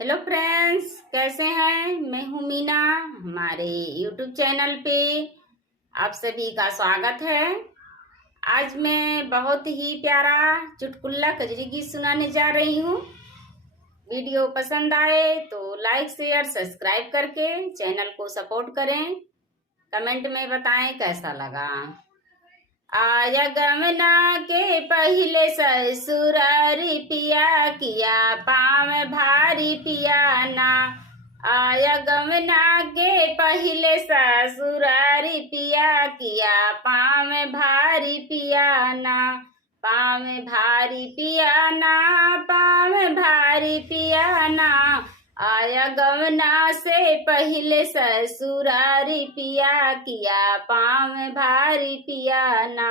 Hello friends, कैसे हैं। मैं हूं मीना। हमारे यूट्यूब चैनल पे आप सभी का स्वागत है। आज मैं बहुत ही प्यारा चुटकुला कजरी गीत सुनाने जा रही हूँ। वीडियो पसंद आए तो लाइक शेयर सब्सक्राइब करके चैनल को सपोर्ट करें। कमेंट में बताएं कैसा लगा। आया गमना के पहले ससुरारी पिया किया पाँव भारी पिया ना। आया गमना के पहले ससुरारी पिया किया पाँव भारी पिया ना। पाँव भारी पिया ना, पाँव भारी पिया ना। आया गमना से पहले ससुरारी पिया किया पाँव भारी पिया ना।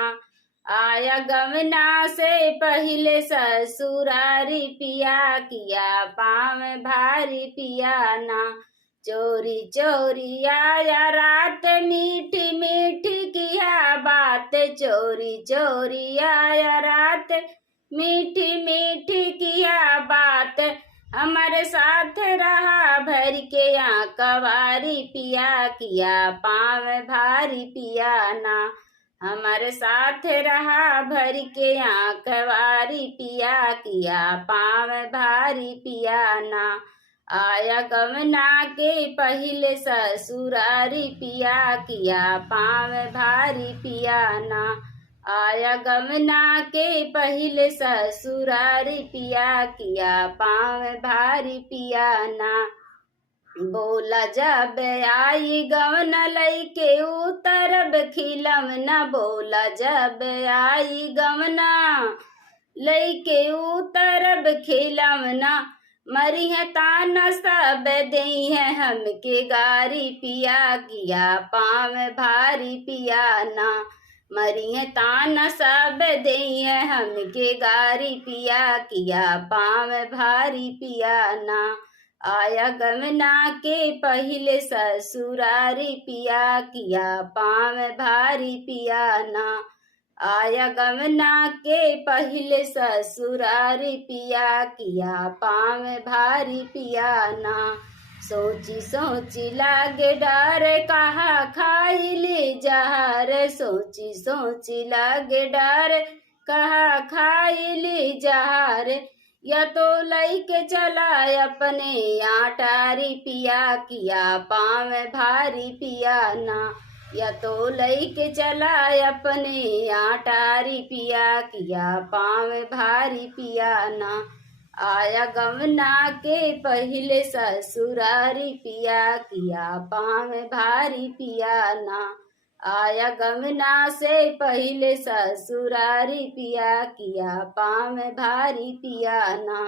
आया गमना से पहले ससुरारी पिया किया पाँव भारी पिया ना। चोरी चोरी आया रात मीठी मीठी किया बात। चोरी चोरी आया रात मीठी मीठी किया बात। हमारे साथ रहा भर के यहाँ कवारी पिया किया पाँव भारी पिया ना। हमारे साथ रहा भर के यहाँ कवारी पिया किया पाँव भारी पिया ना। आया गमना के पहले ससुरारी पिया किया पाँव भारी पिया ना। आया गमना के पहले ससुरारी पिया किया पाँव भारी पिया ना। बोला जब आई गवन लैके उतरब खिलम न। बोला जब आई गवना लैके उतरब खिलम न। मरी है ताना सब दई है हमके गारी पिया किया पाँव भारी पिया ना। मरी है ताना सब दई है हमके गारी पिया किया पाँव भारी पिया ना। आया गमना के पहले ससुरारी पिया किया पाँव भारी पिया ना। आया गमना के पहले ससुरारी पिया किया पाँव भारी पिया ना। सोची सोची लागे डर कहा खाई ले जहर। सोची सोची लागे डर कहा खाई ले जहर। या तो लैके चला अपने आटारी पिया किया पाँव भारी पिया ना। या तो लैके चला अपने आटारी पिया किया पाँव भारी पिया ना। आया गमना के पहले ससुरारी पिया किया पाँव भारी पिया ना। आया गमना से पहले ससुरारी पिया किया पाँव भारी पिया ना।